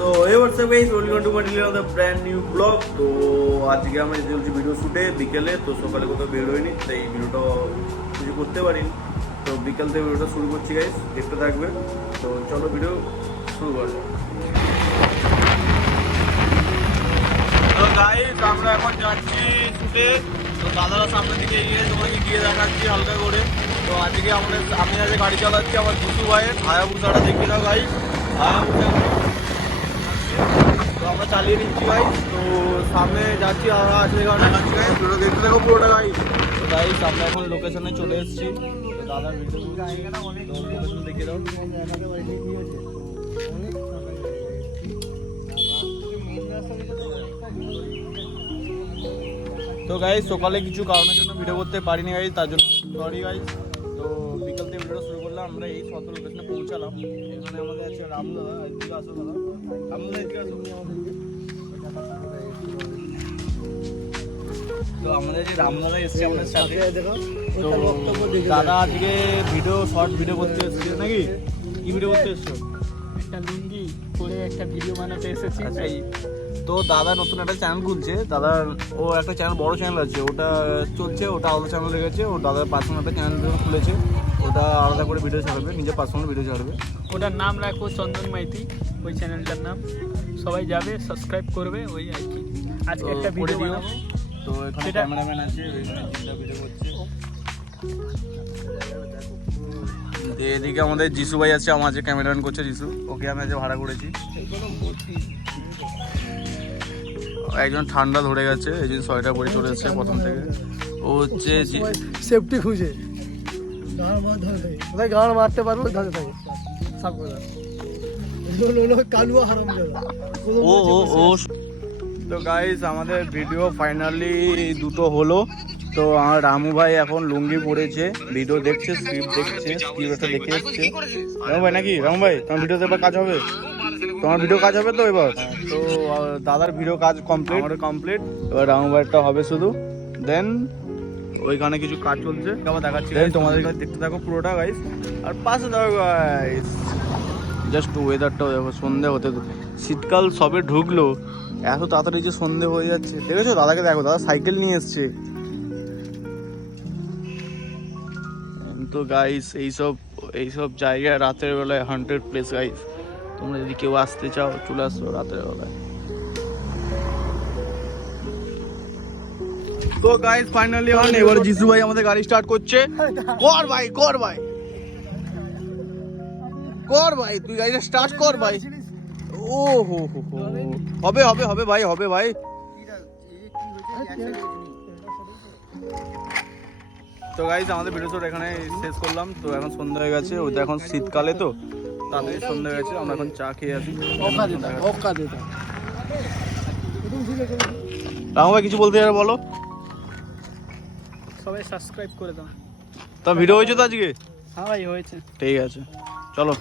So hey what's up guys, welcome to my another brand new vlog. তো আজকে আমরা চলছি ভিডিও শুটে বিকেলে, তো সকালে কোথাও বের হইনি তাই ভিডিওটা কিছু করতে পারিনি। তো বিকেল থেকে ভিডিওটা শুরু করছি গাইস, দেখতে থাকবে। তো চলো ভিডিও শুরু করা যাক। তো গাইস আমরা এখন যাচ্ছি শুটে। তো দাদারা সামনের দিকে এগিয়ে তোমাকে গিয়ে দেখাচ্ছি হালকা করে। তো আজকে আমি আজকে গাড়ি চালাচ্ছি আমার দুশু ভাইয়ের হায়াবুসাটা, দেখি নাও গাইস হায়াবুসা। তো আমরা চালিয়ে নিচ্ছি ভাই। তো সামনে যাচ্ছি আর আছে কারণে যাচ্ছি গাইস, ভিডিও দেখতে থাকো পুরোটা গাইস। তো গাইস আমরা এখন লোকেশনে চলে এসেছি। তো দাদার ভিডিও লোকেশন দেখিয়ে দাও। তো গাইস সকালে কিছু কারণের জন্য ভিডিও করতে পারিনি গাইস, তার জন্য সরি গাইস। তো বিকাল থেকে ভিডিও শুরু করলাম, আমরা এই সত্য লোকেশনে পৌঁছালাম। এখানে আমাদের আছে রামদাদা, এদিকে আসো দাদা, রামদাদা এদিকে আসো আমাদেরকে। তো আমাদের যে রামদাদা এসছে আমাদের সাথে, তো দাদা আজকে ভিডিও শর্ট ভিডিও করতে এসেছে নাকি? কি ভিডিও করতে এসছো? একটা লুঙ্গি পরে একটা ভিডিও বানাতে এসেছি। তাই তো দাদা নতুন একটা চ্যানেল খুলছে। দাদার ও একটা চ্যানেল, বড় চ্যানেল আছে, ওটা চলছে, ওটা আলাদা চ্যানেল রেখেছে। ও দাদার পার্সোনাল একটা চ্যানেল খুলেছে, ওটা আলাদা করে ভিডিও ছাড়বে, নিজের পার্সোনাল ভিডিও ছাড়বে। ওটার নাম রাখবো চন্দন মাইতি, ওই চ্যানেলটার নাম। সবাই যাবে, সাবস্ক্রাইব করবে, ওই আর কি। আজকে একটা ভিডিও বানাবো। তো এখানে ক্যামেরাম্যান আছে, ওইখানে তিনটা ভিডিও করছে। এদিকে আমাদের যিশু ভাই আছে, আমার যে ক্যামেরাম্যান করছে যিশু, ওকে আমি আজ ভাড়া করেছি। একজন ঠান্ডা ধরে গেছে, এই জন্য সোয়েটার পরে চলে এসেছে প্রথম থেকে। ও হচ্ছে সেফটি খুঁজে গান মারতে পারবো ধরে থাকে সব কথা। কালুয়া হারাম ও ও ও। তো গাইস আমাদের ভিডিও ফাইনালি দুটো হলো। তো আমার রামু ভাই এখন লুঙ্গি পরেছে, ভিডিও দেখছে, স্ক্রিপ্ট দেখছে, স্ক্রিপ্টটা দেখে এসছে। রামু ভাই নাকি? রামু ভাই তোমার ভিডিওতে এবার কাজ হবে? তোমার ভিডিও কাজ হবে তো এবার? তো দাদার ভিডিও কাজ কমপ্লিট, আমাদের কমপ্লিট। এবার রামু ভাইটা হবে শুধু। দেন ওইখানে কিছু কাজ চলছে, আবার দেখাচ্ছি তোমাদের কাছে, দেখতে থাকো পুরোটা গাইস। আর পাশে দেখো গাইস, জাস্ট ওয়েদারটাও দেখো, সন্ধে হতে শীতকাল সবে ঢুকলো, এত তাড়াতাড়ি যে সন্ধে হয়ে যাচ্ছে। দেখেছো দাদাকে? দেখো দাদা সাইকেল নিয়ে এসছে। তো গাইস এইসব জায়গায় রাতের বেলায় হান্টেড প্লেস গাইস। তোমরা যদি কেউ আসতে চাও চলে আসো রাতের বেলায়। তো গাইস ফাইনালি এবার যিশু ভাই আমাদের গাড়ি স্টার্ট করছে। কর ভাই, কর ভাই, কর ভাই, তুই গাড়িটা স্টার্ট কর ভাই। ও হো হো হো, হবে হবে হবে ভাই, হবে ভাই। তো গাইস আমাদের ভিডিও শুট এখানে শেষ করলাম। তো এখন সন্ধ্যা হয়ে গেছে, ওই তো এখন শীতকালে তো তাড়াতাড়ি সন্ধ্যা হয়ে গেছে। আমরা এখন চা খেয়ে আসি। রামু ভাই কিছু বলতে যাবে বলো। সবাই সাবস্ক্রাইব করে দাও। তা ভিডিও হয়েছে তো আজকে? হ্যাঁ ভাই হয়েছে। ঠিক আছে চলো।